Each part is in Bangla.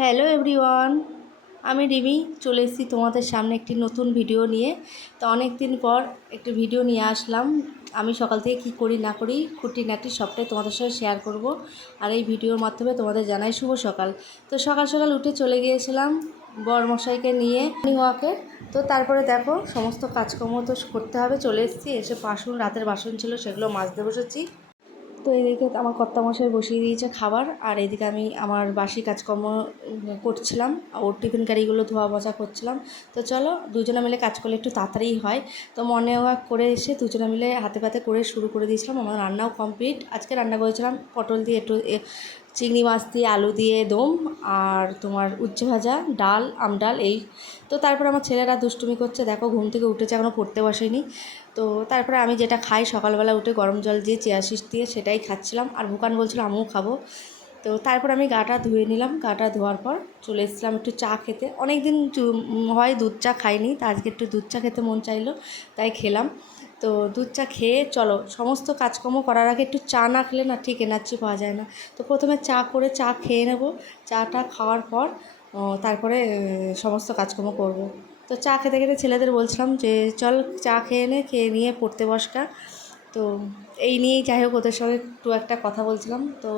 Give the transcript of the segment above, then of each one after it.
হ্যালো এভরিওয়ান, আমি রিমি চলে এসেছি তোমাদের সামনে একটি নতুন ভিডিও নিয়ে। তো অনেক দিন পর একটি ভিডিও নিয়ে আসলাম। আমি সকাল থেকে কি করি না করি খুঁটিনাটি সবটাই তোমাদের সাথে শেয়ার করব। আর এই ভিডিওর মাধ্যমে তোমাদের জানাই শুভ সকাল। তো সকাল সকাল উঠে চলে গিয়েছিলাম বরমশাইকে নিয়ে ওয়াকে। তো তারপরে দেখো সমস্ত কাজকর্ম তো করতে হবে, চলে এসেছি। এসে রাতের বাসন ছিল সেগুলো মাজতে বসেছি। তো এদিকে আমার কর্তামশাই বসিয়ে দিয়েছে খাবার, আর এদিকে আমি আমার বাসি কাজকর্ম করছিলাম, ওর টিফিন কারিগুলো ধোয়া মোছা করছিলাম। তো চলো দুজনে মিলে কাজ করলে একটু তাড়াতাড়ি হয়। তো মর্নিং ওয়াক করে এসে দুজনে মিলে হাতে পাতে করে শুরু করে দিয়েছিলাম। আমার রান্নাও কমপ্লিট। আজকে রান্না করেছিলাম পটল দিয়ে একটু চিংড়ি মাছ দিয়ে আলু দিয়ে দম, আর তোমার উচ্ছে ভাজা, ডাল, আমডাল এই। তো তারপর আমার ছেলেরা দুষ্টুমি করছে, দেখো ঘুম থেকে উঠেছে, এখনও পড়তে বসেনি। তো তারপরে আমি যেটা খাই সকালবেলা উঠে গরম জল দিয়ে চিয়া সিড দিয়ে সেটাই খাচ্ছিলাম, আর বুকান বলছিল আমিও খাবো। তো তারপর আমি গাটা ধুয়ে নিলাম, গাটা ধোয়ার পর চলে এসেছিলাম একটু চা খেতে। অনেক দিন হয় দুধ চা খাইনি, তা আজকে একটু দুধ চা খেতে মন চাইলো, তাই খেলাম। তো দুধ চা খেয়ে চলো সমস্ত কাজকর্ম করার আগে একটু চা না খেলে না ঠিক এনার্জি পাওয়া যায় না। তো প্রথমে চা খেয়ে নেব, চাটা খাওয়ার পর তারপরে সমস্ত কাজকর্ম করব। তো চা খেতে খেতে ছেলেদের বলছিলাম যে চল চা খেয়ে নিয়ে পড়তে বসকা। তো এই নিয়েই যাই হোক ওদের সঙ্গে একটু একটা কথা বলছিলাম। তো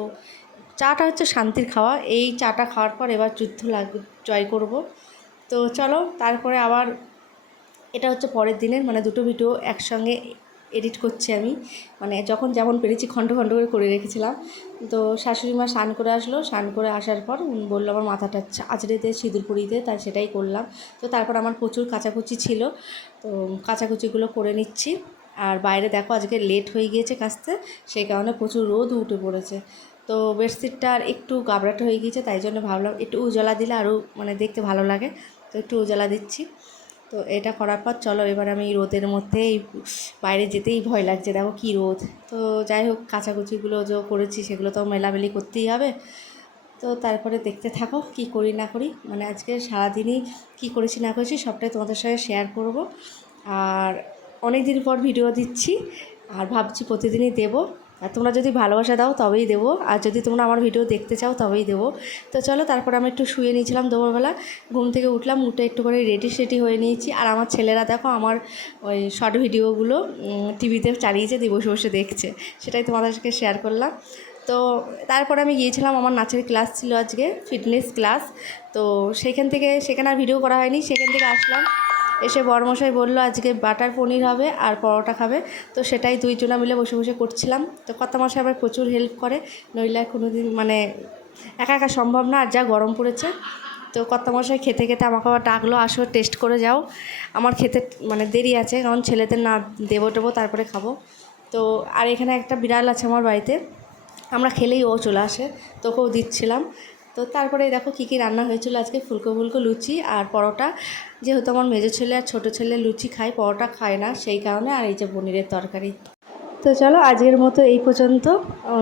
চাটা হচ্ছে শান্তির খাওয়া, এই চাটা খাওয়ার পর এবার জয় করব। তো চলো তারপরে আবার এটা হচ্ছে পরের দিনের, মানে দুটো ভিডিও একসঙ্গে এডিট করছি আমি। মানে যখন যেমন পেরেছি খণ্ড খণ্ড করে রেখেছিলাম। তো শাশুড়ি মা স্নান করে আসলো, স্নান করে আসার পর বললো আমার মাথাটা আঁচড়ে দে, সিঁদুর পরিয়ে দে, তাই সেটাই করলাম। তো তারপর আমার প্রচুর কাচাকুচি ছিল, তো কাচাকুচিগুলো করে নিচ্ছি। আর বাইরে দেখো আজকে লেট হয়ে গিয়েছে কাচতে, সেই কারণে প্রচুর রোদ উঠে পড়েছে। তো বেডশিটটা আর একটু গাবড়াটে হয়ে গিয়েছে, তাই জন্য ভাবলাম একটু উজালা দিলে আরও মানে দেখতে ভালো লাগে। তো একটু উজালা দিচ্ছি। তো এটা করার পর চলো এবার আমি রোদের মধ্যে বাইরে যেতেই ভয় লাগছে, দেখো কী রোদ। তো যাই হোক কাচাকুচিগুলো যে করেছি সেগুলো তো মেলামেলি করতেই হবে। তো তারপরে দেখতে থাকো কি করি না করি, মানে আজকে সারাদিনই কী করেছি না করেছি সবটাই তোমাদের সঙ্গে শেয়ার করব। আর অনেক দিন পর ভিডিও দিচ্ছি, আর ভাবছি প্রতিদিনই দেবো। আর তোমরা যদি ভালোবাসা দাও তবেই দেবো, আর যদি তোমরা আমার ভিডিও দেখতে চাও তবেই দেবো। তো চলো তারপর আমি একটু শুয়ে নিয়েছিলাম দুপুরবেলা, ঘুম থেকে উঠলাম, উঠে একটু করে রেডি হয়ে নিয়েছি। আর আমার ছেলেরা দেখো আমার ওই শর্ট ভিডিওগুলো টিভিতে চালিয়েছে, দিয়ে বসে বসে দেখছে, সেটাই তোমাদের সাথে শেয়ার করলাম। তো তারপর আমি গিয়েছিলাম, আমার নাচের ক্লাস ছিল আজকে, ফিটনেস ক্লাস। তো সেখানে আর ভিডিও করা হয়নি। সেখান থেকে আসলাম, এসে বরমশাই বললো আজকে বাটার পনির হবে আর পরোটা খাবে। তো সেটাই দুইজনা মিলে বসে বসে করছিলাম। তো কর্তামশাই আবার প্রচুর হেল্প করে, নইলে কোনো দিন মানে একা একা সম্ভব না, আর যা গরম পড়েছে। তো কর্তামশাই খেতে খেতে আমাকে আবার ডাকলো, আসো টেস্ট করে যাও। আমার খেতে মানে দেরি আছে, কারণ ছেলেদের না দেবো তারপরে খাবো। তো আর এখানে একটা বিড়াল আছে আমার বাড়িতে, আমরা খেলেই ও চলে আসে, তোকেও দিচ্ছিলাম। তো তারপরে দেখো কী কী রান্না হয়েছিল আজকে, ফুলকো ফুলকো লুচি আর পরোটা। যেহেতু আমার মেজো ছেলে আর ছোটো ছেলে লুচি খায়, পরোটা খায় না, সেই কারণে। আর এই যে পনিরের তরকারি। তো চলো আজকের মতো এই পর্যন্ত।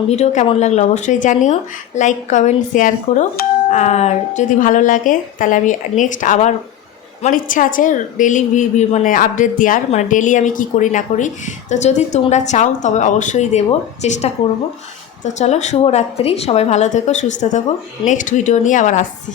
ভিডিও কেমন লাগলো অবশ্যই জানিও, লাইক কমেন্ট শেয়ার করো। আর যদি ভালো লাগে তাহলে আমি নেক্সট আবার, আমার ইচ্ছা আছে ডেলি মানে আপডেট দেওয়ার, মানে ডেলি আমি কি করি না করি। তো যদি তোমরা চাও তবে অবশ্যই দেব, চেষ্টা করব। তো চলো শুভরাত্রি, সবাই ভালো থেকো, সুস্থ থেকো। নেক্সট ভিডিও নিয়ে আবার আসছি।